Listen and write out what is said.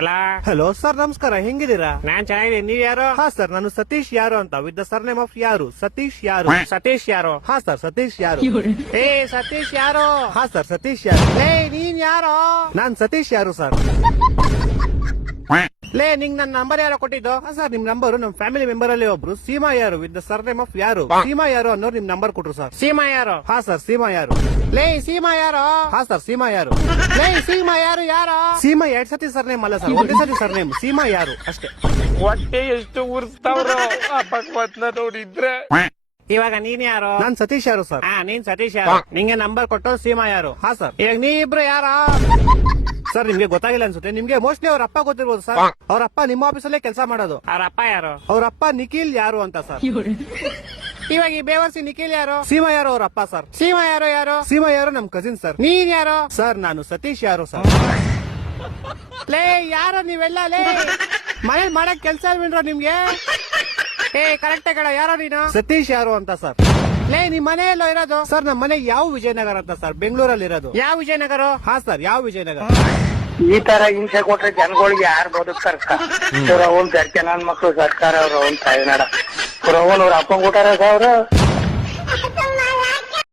ಅಲ್ಲ hello sir, ನಮಸ್ಕಾರ. ಹೆಂಗಿದ್ದೀರಾ? ನಾನ್ ಚೆನ್ನಾಗಿದ್ದೀನಿ. ನೀವ್ ಯಾರು? ಹಾ ಸರ್, ನಾನು ಸತೀಶ್ ಯಾರು ಅಂತ, ವಿತ್ ದ ಸರ್ನೇಮ್ ಆಫ್ ಯಾರು. ಸತೀಶ್ ಯಾರು. ಸತೀಶ್ ಯಾರು? ಹಾ ಸರ್, ಸತೀಶ್ ಯಾರು. ಏ ಸತೀಶ್ ಯಾರು? ಹಾ ಸರ್, ಸತೀಶ್ ಯಾರು. ಏ ನೀನ್ ಯಾರು? ನಾನ್ ಸತೀಶ್ ಯಾರು ಸರ್. ಲೇ ನಿಂಗ್ ನನ್ ನಂಬರ್ ಯಾರೋ ಕೊಟ್ಟಿದ್ದು? ಹಾ ಸರ್, ನಿಮ್ ನಂಬರ್ ನಮ್ ಫ್ಯಾಮಿಲಿ ಮೆಂಬರ್ ಅಲ್ಲಿ ಒಬ್ರು ಸೀಮಾ ಯಾರು ವಿತ್ ದ ಸರ್ನೇಮ್ ಆಫ್ ಯಾರು. ಸೀಮಾ ಯಾರು ಅನ್ನೋರು ನಿಮ್ ನಂಬರ್ ಕೊಟ್ರು ಸರ್. ಸೀಮಾ ಯಾರು? ಹಾ ಸರ್, ಸೀಮಾ ಯಾರು. ಲೇ ಸೀಮಾ ಯಾರು? ಹಾ ಸರ್, ಸೀಮಾ ಯಾರು. ಲೇ ಸೀಮಾ ಯಾರು? ಯಾರು? ಸೀಮಾ 2 ಸತಿ ಸರ್ನೇಮ್ ಅಲ್ಲ ಸರ್, ಒಂದೇ ಸತಿ ಸರ್ನೇಮ್. ಸೀಮಾ ಯಾರು ಅಷ್ಟೇ. ಹೊಟ್ಟೆ ಎಷ್ಟು ಉರ್ಸ್ತಾವ್ರು ಆ ಭಗವತ್ನ ನೋಡಿದ್ರೆ. ಇವಾಗ ನೀನ್ ಯಾರು? ನಾನ್ ಸತೀಶ್ ಯಾರು ಸರ್. ಹಾ ನೀನ್ ಸತೀಶ್ ಯಾರು? ನಿಂಗೆ ನಂಬರ್ ಕೊಟ್ಟು ಸೀಮಾ ಯಾರು? ಹಾ ಸರ್. ಈಗ ನೀ ಇಬ್ರು ಯಾರ? ಸರ್, ನಿಮ್ಗೆ ಗೊತ್ತಾಗಿಲ್ಲ ಅನ್ಸುತ್ತೆ. ನಿಮ್ಗೆ ಮೋಸ್ಟ್ಲಿ ಅವ್ರ ಅಪ್ಪ ಗೊತ್ತಿರ್ಬೋದು ಸರ್. ಅವ್ರ ಅಪ್ಪ ನಿಮ್ಮ ಆಫೀಸಲ್ಲೇ ಕೆಲಸ ಮಾಡೋದು. ಅವ್ರ ಅಪ್ಪ ಯಾರು? ಅವ್ರ ಅಪ್ಪ ನಿಖಿಲ್ ಯಾರು ಅಂತ ಸರ್. ಇವಾಗ ಈ ಬೇವರ್ಸಿ ನಿಖಿಲ್ ಯಾರು? ಸೀಮಾ ಯಾರು ಅವ್ರ ಅಪ್ಪ ಸರ್. ಸೀಮಾ ಯಾರು? ಯಾರು? ಸೀಮಾ ಯಾರು ನಮ್ ಕಸಿನ್ ಸರ್. ನೀನ್ ಯಾರು? ಸರ್, ನಾನು ಸತೀಶ್ ಯಾರು ಸರ್. ಲೇ ಯಾರು ನೀವೆಲ್ಲ? ಲೇ ಮನೇಲಿ ಮಾಡಕ್ ಕೆಲ್ಸ ಇಲ್ವೇನ್ರ ನಿಮ್ಗೆ? ಏ ಕರೆಕ್ಟ್ ಕಡ ಯಾರೋ ನೀನು? ಸತೀಶ್ ಯಾರು ಅಂತ ಸರ್. ಲೇ ನಿಮ್ ಮನೆ ಎಲ್ಲೋ ಇರೋದು? ಸರ್, ನಮ್ಮ ಮನೆ ಯಾವ ವಿಜಯನಗರ ಅಂತ ಸರ್, ಬೆಂಗಳೂರಲ್ಲಿ ಇರೋದು. ಯಾವ ವಿಜಯನಗರ? ಹಾ ಸರ್, ಯಾವ ವಿಜಯನಗರ. ಈ ತರ ಹಿಂಸೆ ಕೊಟ್ರೆ ಜನಗಳಿಗೆ ಯಾರು ಬದುಕ್ತಾರ? ಅವ್ರ ಅವನ್ ನನ್ ಮಕ್ಳು ಸರ್ಕಾರ ಅವ್ರ ಅವನ್ ತಾಯಿನಾಡ ಅವ್ರ ಅವನ್ ಅವ್ರ ಅಪ್ಪಂಗ್ ಕೊಟ್ಟಾರ ಅವ್ರ